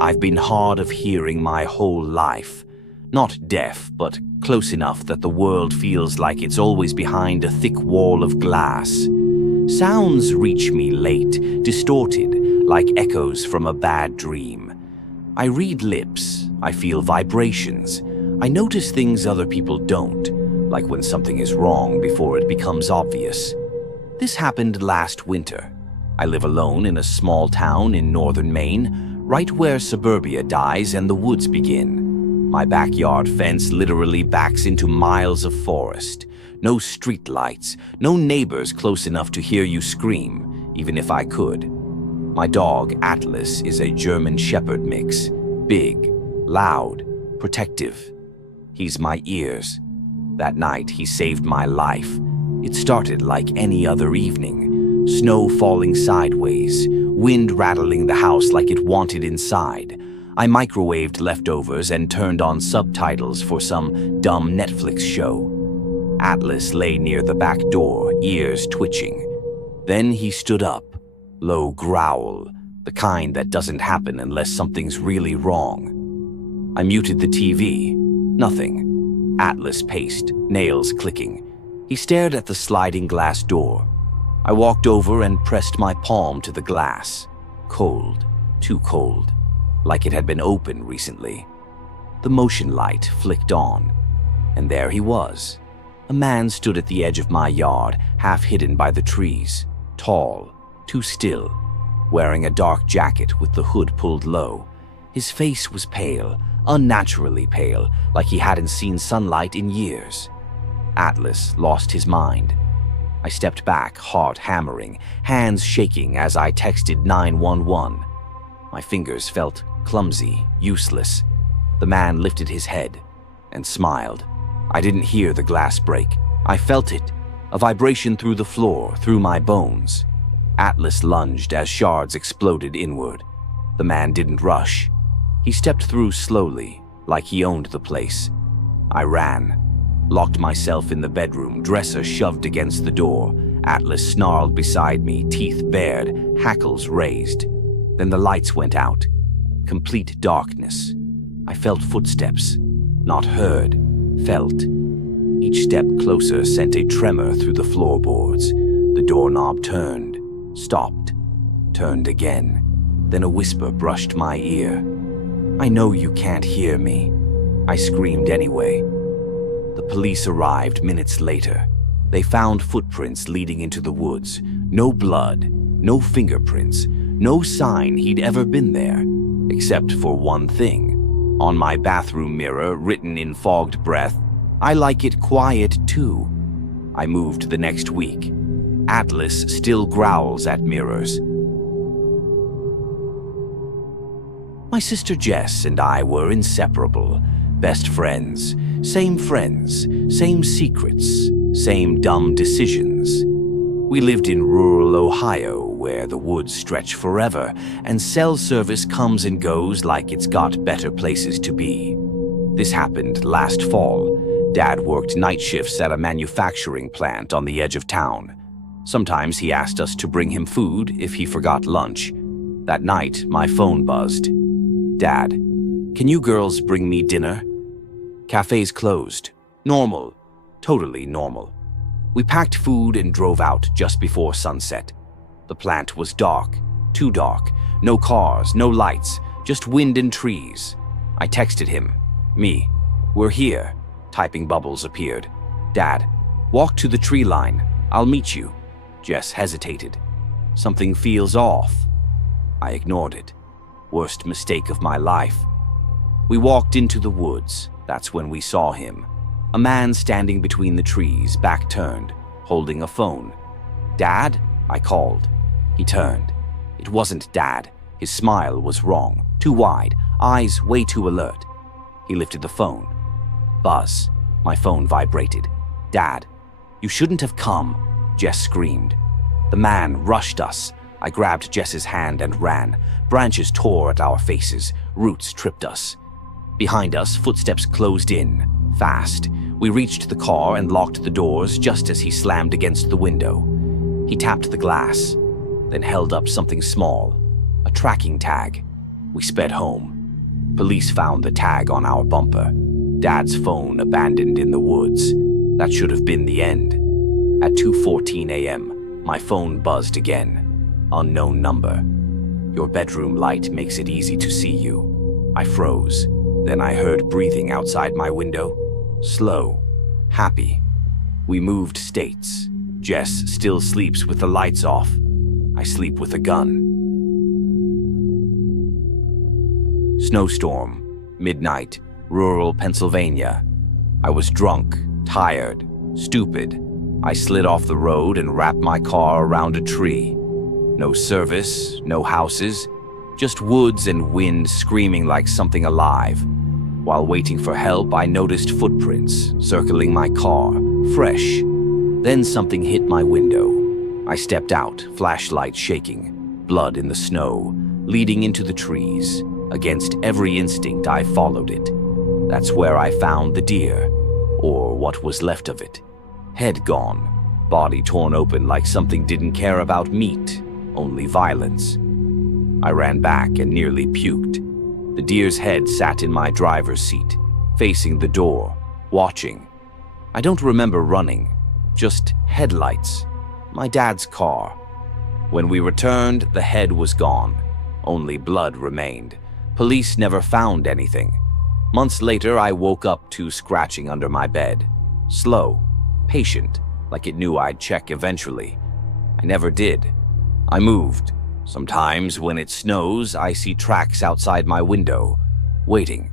I've been hard of hearing my whole life. Not deaf, but close enough that the world feels like it's always behind a thick wall of glass. Sounds reach me late, distorted, like echoes from a bad dream. I read lips, I feel vibrations. I notice things other people don't, like when something is wrong before it becomes obvious. This happened last winter. I live alone in a small town in northern Maine, right where suburbia dies and the woods begin. My backyard fence literally backs into miles of forest. No street lights, no neighbors close enough to hear you scream, even if I could. My dog, Atlas, is a German Shepherd mix. Big, loud, protective. He's my ears. That night, he saved my life. It started like any other evening. Snow falling sideways, wind rattling the house like it wanted inside. I microwaved leftovers and turned on subtitles for some dumb Netflix show. Atlas lay near the back door, ears twitching. Then he stood up, low growl, the kind that doesn't happen unless something's really wrong. I muted the TV. Nothing. Atlas paced, nails clicking. He stared at the sliding glass door. I walked over and pressed my palm to the glass. Cold, too cold, like it had been open recently. The motion light flicked on, and there he was. A man stood at the edge of my yard, half hidden by the trees, tall, too still, wearing a dark jacket with the hood pulled low. His face was pale, unnaturally pale, like he hadn't seen sunlight in years. Atlas lost his mind. I stepped back, heart hammering, hands shaking as I texted 911. My fingers felt clumsy, useless. The man lifted his head and smiled. I didn't hear the glass break. I felt it, a vibration through the floor, through my bones. Atlas lunged as shards exploded inward. The man didn't rush. He stepped through slowly, like he owned the place. I ran, locked myself in the bedroom, dresser shoved against the door. Atlas snarled beside me, teeth bared, hackles raised. Then the lights went out. Complete darkness. I felt footsteps, not heard, felt. Each step closer sent a tremor through the floorboards. The doorknob turned, stopped, turned again. Then a whisper brushed my ear. "I know you can't hear me." I screamed anyway. The police arrived minutes later. They found footprints leading into the woods. No blood, no fingerprints, no sign he'd ever been there, except for one thing. On my bathroom mirror, written in fogged breath, "I like it quiet too." I moved the next week. Atlas still growls at mirrors. My sister Jess and I were inseparable. Best friends, same secrets, same dumb decisions. We lived in rural Ohio, where the woods stretch forever, and cell service comes and goes like it's got better places to be. This happened last fall. Dad worked night shifts at a manufacturing plant on the edge of town. Sometimes he asked us to bring him food if he forgot lunch. That night, my phone buzzed. "Dad, can you girls bring me dinner?" Cafes closed. Normal. Totally normal. We packed food and drove out just before sunset. The plant was dark. Too dark. No cars, no lights, just wind and trees. I texted him. "Me. We're here." Typing bubbles appeared. "Dad, walk to the tree line. I'll meet you." Jess hesitated. "Something feels off." I ignored it. Worst mistake of my life. We walked into the woods. That's when we saw him. A man standing between the trees, back turned, holding a phone. "Dad?" I called. He turned. It wasn't Dad. His smile was wrong, too wide, eyes way too alert. He lifted the phone. Buzz. My phone vibrated. "Dad, you shouldn't have come," Jess screamed. The man rushed us. I grabbed Jess's hand and ran. Branches tore at our faces. Roots tripped us. Behind us, footsteps closed in, fast. We reached the car and locked the doors just as he slammed against the window. He tapped the glass, then held up something small, a tracking tag. We sped home. Police found the tag on our bumper. Dad's phone abandoned in the woods. That should have been the end. At 2:14 a.m., my phone buzzed again. Unknown number. Your bedroom light makes it easy to see you. I froze. Then I heard breathing outside my window. Slow. Happy. We moved states. Jess still sleeps with the lights off. I sleep with a gun. Snowstorm. Midnight. Rural Pennsylvania. I was drunk, tired, stupid. I slid off the road and wrapped my car around a tree. No service, no houses, just woods and wind screaming like something alive. While waiting for help, I noticed footprints circling my car, fresh. Then something hit my window. I stepped out, flashlight shaking, blood in the snow, leading into the trees. Against every instinct, I followed it. That's where I found the deer, or what was left of it. Head gone, body torn open like something didn't care about meat, only violence. I ran back and nearly puked. The deer's head sat in my driver's seat, facing the door, watching. I don't remember running, just headlights. My dad's car. When we returned, the head was gone. Only blood remained. Police never found anything. Months later, I woke up to scratching under my bed. Slow, patient, like it knew I'd check eventually. I never did. I moved. Sometimes when it snows, I see tracks outside my window, waiting.